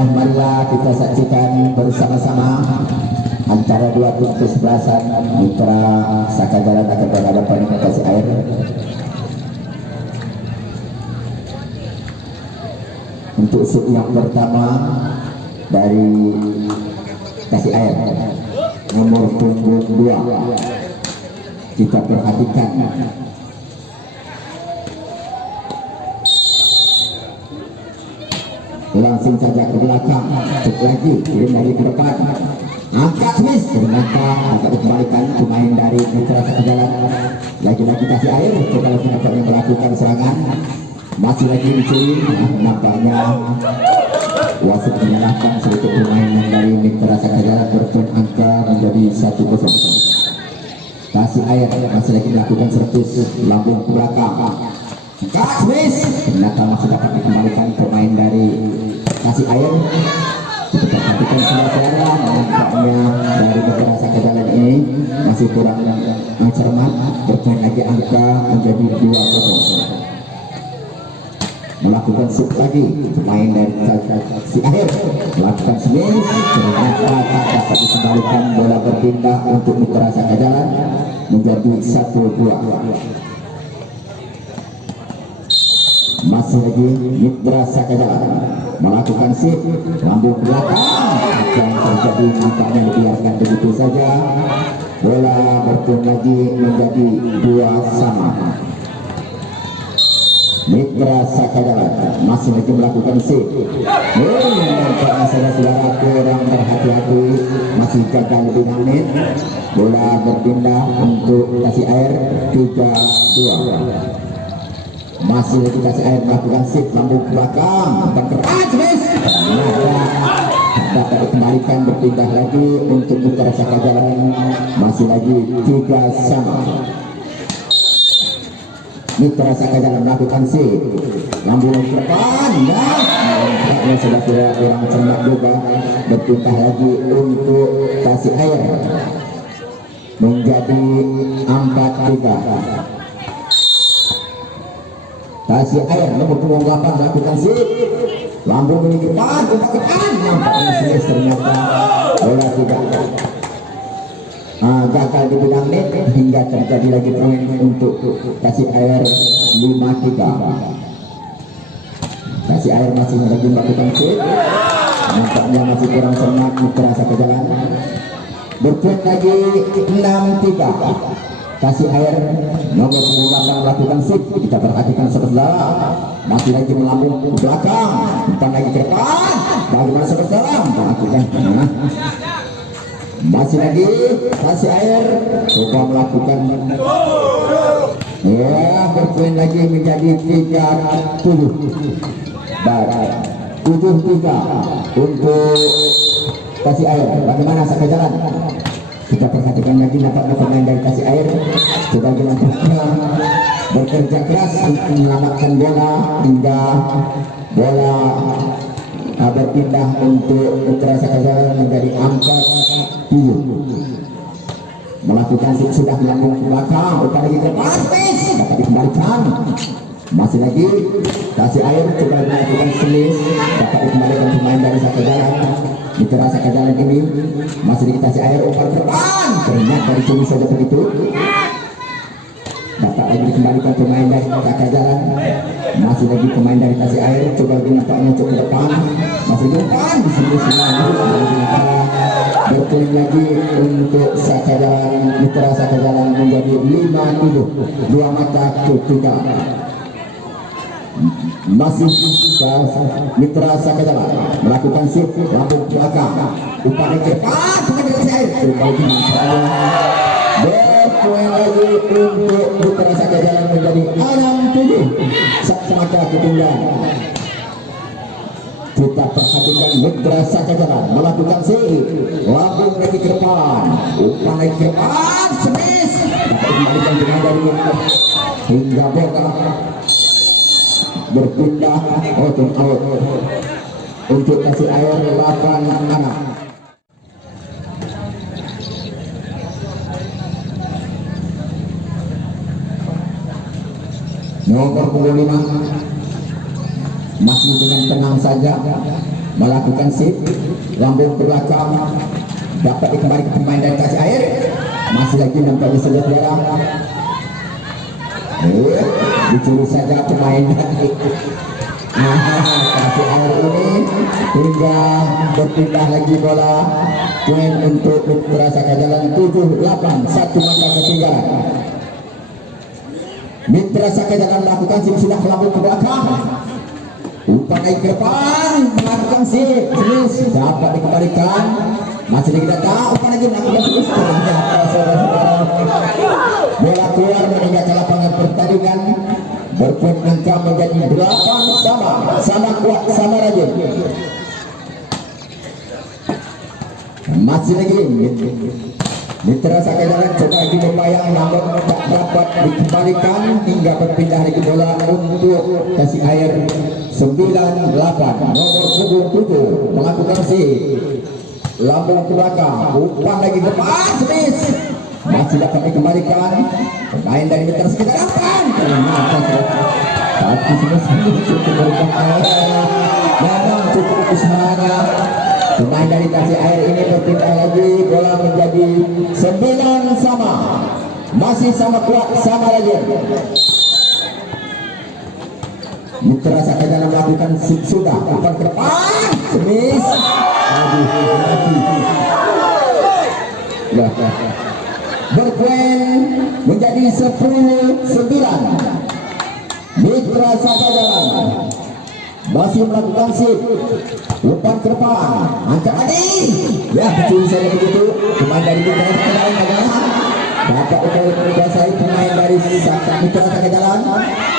marilah kita saksikan bersama-sama antara dua tim kesebelasan Mitra Sakajaran akan berhadapan dengan Kasih Air. Untuk shoot yang pertama dari Kasih Air nomor punggung 2, kita perhatikan langsung saja ke belakang, cek lagi, kirim lagi ke depan, angkat miss, ternyata agak dikembalikan pemain dari Mitra Sakajaran. Lagi-lagi Kasih Air coba lagi nampaknya melakukan serangan, masih lagi dicuri. Nampaknya wasit menyalahkan sedikit pemain dari Mitra Sakajaran, berpun angka menjadi 1-0. Kasih Air masih lagi melakukan servis lambung ke belakang, Kasmis ternyata masih dapat dikembalikan pemain dari Kasih Air. Kita perhatikan suara nampaknya dari Mitra Sakajaran ini masih kurang cermat, bermain lagi angka menjadi 2-0. Melakukan shoot lagi pemain dari Kasih Air, melakukan smash, ternyata tak dapat dikembalikan, bola berpindah untuk Mitra Sakajaran menjadi 1-2. Masih lagi Mitra Sakajaran melakukan shoot lambung belakang, yang terjadi nampaknya dibiarkan begitu saja, bola berpindah lagi menjadi 2-2. Mitra Sakajaran masih lagi melakukan shoot. Nampaknya saudara-saudara kurang berhati-hati, masih gagal lebih menit, bola berpindah untuk Kasih Air 3-2. Masih lagi Kasih Air melakukan shoot lambung ke belakang, keras miss, dapat dikembalikan, berpindah lagi untuk Mitra Sakajaran, masih lagi 3-3. Mitra Sakajaran melakukan shoot lambung ke depan, dan nampaknya sudah kurang cermat juga, berpindah lagi untuk Kasih Air menjadi 4-3. Kasih Air nomor 28 melakukan shoot lambung ini ke depan, nampaknya serius, ternyata bola tidak gagal di bidang net, hingga terjadi lagi poin untuk Kasih Air 5-3. Kasih Air masih lagi melakukan shoot, nampaknya masih kurang cermat Mitra Sakajaran, berpoin lagi 6-3. Kasih Air nomor 28 melakukan shoot, kita perhatikan saudara, masih lagi melambung ke belakang, umpan lagi ke depan, bagaimana saudara melakukan masih lagi Kasih Air coba melakukan berpoin lagi menjadi 3-7. Baik, 7-3 untuk Kasih Air. Bagaimana Sakajaran? Kita perhatikan lagi nampaknya pemain dari Kasih Air sebagai bekerja keras untuk menyelamatkan bola, hingga bola berpindah untuk Mitra Sakajaran menjadi 4-7. Melakukan sudah melambung ke belakang, upaya lagi ke depan, dapat dikembalikan. Masih lagi Kasih Air coba melakukan smash, dapat dikembalikan pemain dari Sakajaran. Mitra Sakajaran ini masih di Kasih Air, umpan ke depan, ternyata dicuri saja begitu, dapat lagi dikembalikan pemain dari Sakajaran. Masih lagi pemain dari Kasih Air coba lagi nampaknya ke depan, masih di depan, di sini berpoin lagi untuk Sakajaran. Mitra Sakajaran menjadi 5-7, 2 mata ke 3. Masih Mitra Sakajaran melakukan shoot lambung belakang, upaya ke depan, Kasih Air berbagi berpoin lagi untuk Mitra Sakajaran menjadi 6-7, semata ketinggalan. Kita perhatikan Mitra Sakajaran melakukan shoot lambung lagi ke depan, upaya lagi ke depan, smash, dapat dikembalikan dengan dari hingga bola berpindah out untuk Kasih Air 8-6. Nomor 25 masih dengan tenang saja melakukan sip, lambung ke belakang, dapat dikembalikan pemain dari kasih air. Masih lagi nampaknya saudara. Dicuri saja pemain dari kasih air ini hingga berpindah lagi bola. Poin untuk Mitra Sakajalan 7-8, satu mata ketinggalan. Mitra Sakajalan melakukan sip sudah melambung ke belakang. Umpan naik ke depan, melakukan sip, dapat dikembalikan. Masih lagi datang, umpan lagi melakukan sip. Bola keluar meninggalkan lapangan pertandingan. Berpoin angka menjadi 8 sama kuat, sama rajin. Masih lagi Mitra Sakajalan coba lagi berupaya, namun tak dapat dikembalikan hingga berpindah lagi bola untuk kasih air 9-8. Nomor punggung 7 melakukan lambung ke belakang, umpan lagi ke depan, masih dapat dikembalikan. Pemain dari Mitra Sakajalan tapi cukup berupaya, memang cukup usahanya. Pemain dari kasih air ini berpindah lagi, bola menjadi 9 sama, masih sama kuat, sama rajin. Mitra Sakajalan melakukan sudah umpan ke depan, berpoin menjadi 10-9. Mitra Sakajalan masih melakukan sip, umpan ke depan, angkat lagi, ya kecil saja begitu. Pemain dari Mitra Sakajalan dapat menguasai pemain dari Mitra Sakajalan,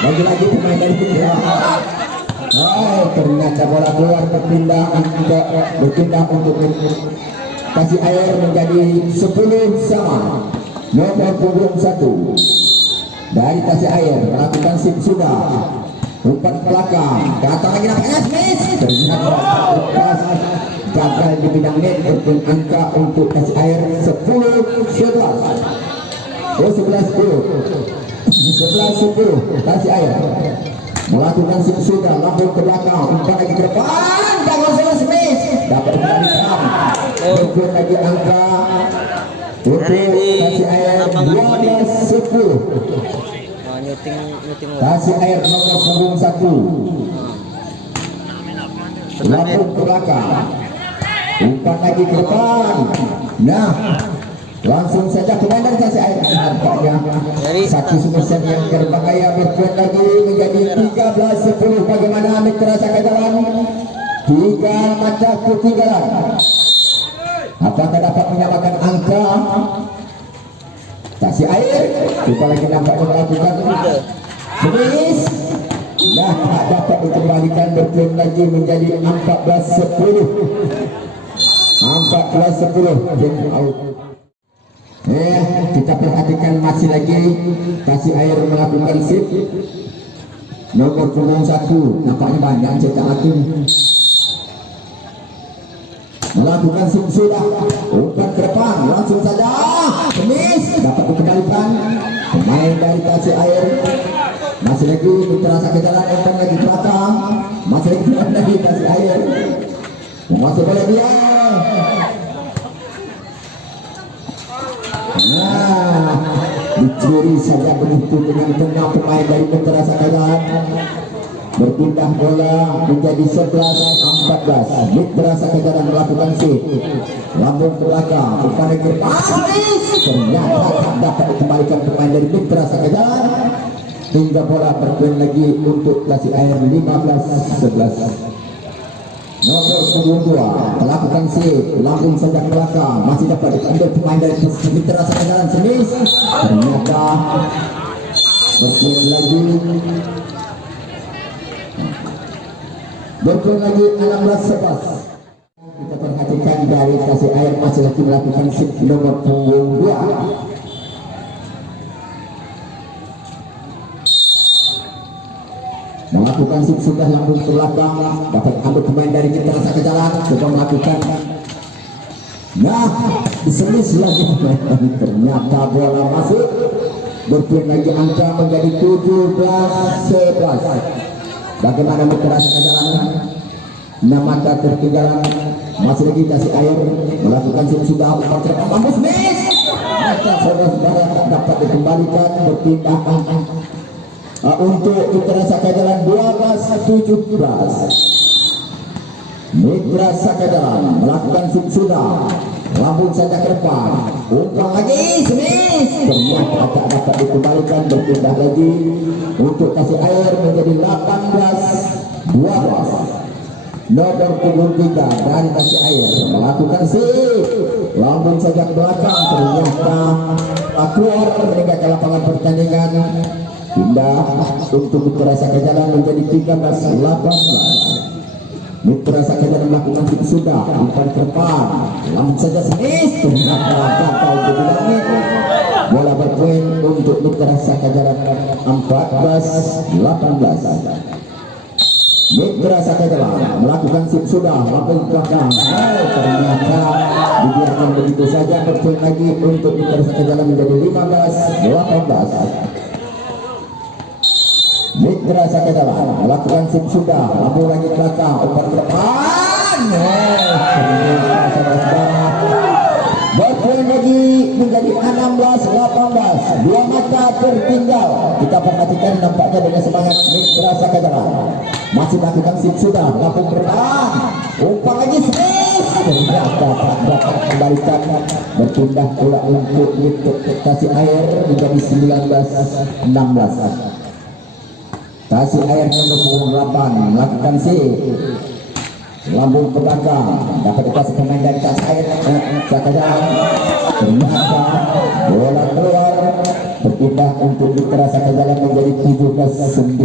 lagi-lagi pemain dari Mitra. Ternyata bola keluar, berpindah untuk kasih air menjadi 10 sama. Nomor punggung 1 dari kasih air melakukan sip sudah. Umpan ke belakang, datang lagi nampaknya Smith. Ternyata lepas, gagal di bidang net. Berpoin angka untuk kasih air 10-11. 11-10 kasih air melakukan sip sudah, lambung ke belakang, umpan lagi ke depan, bangun Smith dapat dikembalikan. Berpoin lagi angka untuk kasih air 12-10. Kasih air nomor punggung 1 lambung ke belakang, umpan lagi ke depan. Nah, langsung saja pemain dari kasih air nampaknya satu sumber yang berbahaya. Berpoin lagi menjadi 13-10. Bagaimana Mitra Sakajalan? 3 mata ketinggalan. Apakah dapat menyamakan angka? Kasih air kita lagi nampaknya melakukan finish. Nah, tak dapat dikembalikan. Berpoin lagi menjadi 14-10. 14-10 game out. Kita perhatikan masih lagi kasih air melakukan sip. Nomor punggung 1 nampaknya banyak cetak akun. Melakukan sip sudah, umpan ke depan, langsung saja Smith dapat dikembalikan. Pemain dari kasih air masih lagi Mitra Sakajalan, umpan lagi ke belakang, masih lagi pemain dari kasih air masuk bola dia. Nah, dicuri saja begitu dengan tenang pemain dari Mitra Sakajalan. Berpindah bola menjadi 11-14. Mitra Sakajalan melakukan sip, lambung ke belakang, umpan ke depan, ternyata tak dapat dikembalikan pemain dari Mitra Sakajalan hingga bola berpoin lagi untuk kasih air 15-11. Nomor punggung 2 melakukan sip, lambung saja ke belakang, masih dapat diambil pemain dari Mitra Sakajalan Smith. Ternyata berpoin lagi 16-11. Kita perhatikan dari kasih air masih lagi melakukan sip, nomor punggung 2 melakukan sip sudah, lambung ke belakang, dapat ambil pemain dari Mitra Sakajalan, coba melakukan. Nah, diselis lagi, ternyata bola masuk. Berpoin lagi angka menjadi 17-11. Bagaimana Mitra Sakajalan? mata tertinggalan. Masih lagi kasih air melakukan sudah umpan terdepan mampus miss. Mata saudara tak dapat dikembalikan, berpindah untuk Mitra Sakajalan 12-17. Mitra Sakajalan melakukan sudah lambung saja ke depan, umpan lagi miss, ternyata tak dapat dikembalikan, berpindah lagi untuk kasih air menjadi 18-12. Nomor punggung 3 dari kasih air melakukan lambung saja ke belakang, ternyata keluar meninggalkan lapangan pertandingan. Pindah untuk Mitra Sakajalan menjadi 13-18. Mitra Sakajalan melakukan sudah umpan ke depan, lambung saja miss, ternyata gagal untuk bola berpoin untuk Mitra Sakajalan 14-18. Mitra Sakajalan melakukan sudah lambung belakang, ternyata dibiarkan begitu saja, berpoin lagi untuk Mitra Sakajalan menjadi 15-18. Mitra Sakajalan melakukan sudah lambung lagi belakang, umpan ke depan, ternyata saudara berpoin lagi menjadi 16-18. Dua mata tertinggal. Kita perhatikan nampaknya dengan semangat Mitra Sakajalan masih melakukan sudah lambung ke depan, umpan lagi ternyata tak dapat kembalikan, berpindah pula untuk kasih air menjadi 19-16. Kasih air nomor punggung 8 melakukan lambung ke belakang, dapat dikasih pemain dari kasih air Sakajalan, ternyata bola keluar, berpindah untuk Mitra Sakajalan menjadi 17-19.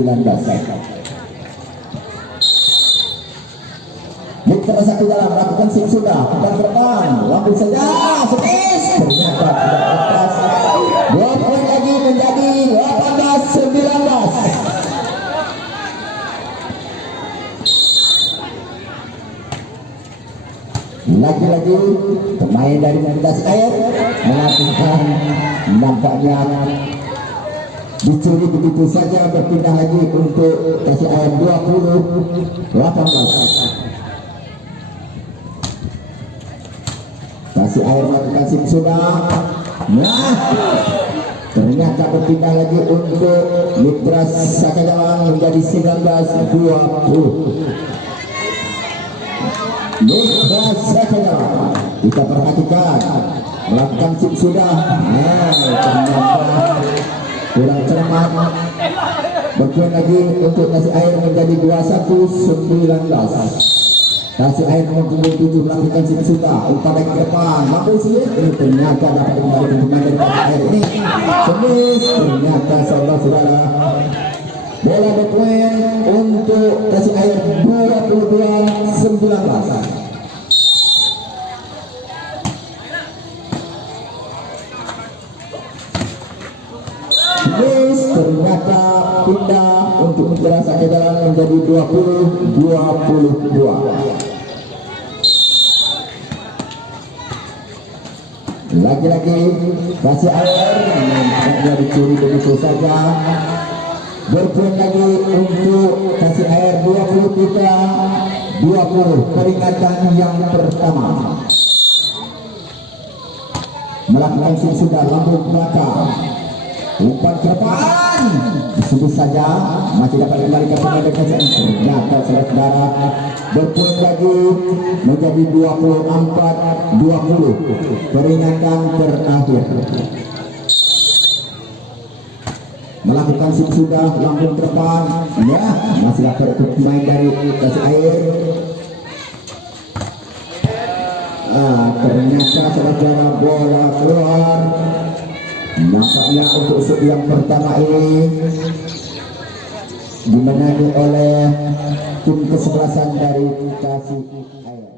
Mitra Sakajalan melakukan sudah umpan ke depan, lambung saja ternyata tidak lepas. 2 poin lagi menjadi 18-19. Lagi-lagi pemain dari kasih air melakukan, nampaknya dicuri begitu saja, berpindah lagi untuk kasih air 20-18. Kasih air melakukan sudah, ternyata berpindah lagi untuk Mitra Sakajalan menjadi 19-20. Mitra Sakajalan, kita perhatikan melakukan sudah, ternyata kurang cermat, berpoin lagi untuk kasih air menjadi 21-19. Kasih air nomor punggung 7 melakukan sudah umpan ke depan, mampu ternyata dapat kembali pemain dari kasih air ini ternyata saudara-saudara bola berpoin untuk kasih air 22-19. Ternyata pindah untuk Mitra Sakajalan menjadi 20-22. Lagi-lagi kasih air nampaknya dicuri begitu saja, berpoin lagi untuk kasih air 23-20. Peringatan yang pertama melakukan sudah lambung belakang, umpan ke depan disebut saja, masih dapat kembali ke pemain dekat. Ternyata saudara berpoin lagi menjadi 24-20. Peringatan terakhir melakukan sudah lambung ke depan, masih dapat pemain dari kasih air. Ternyata saudara bola keluar. Nampaknya untuk shoot yang pertama ini dimenangi oleh tim kesebelasan dari Kasih Air.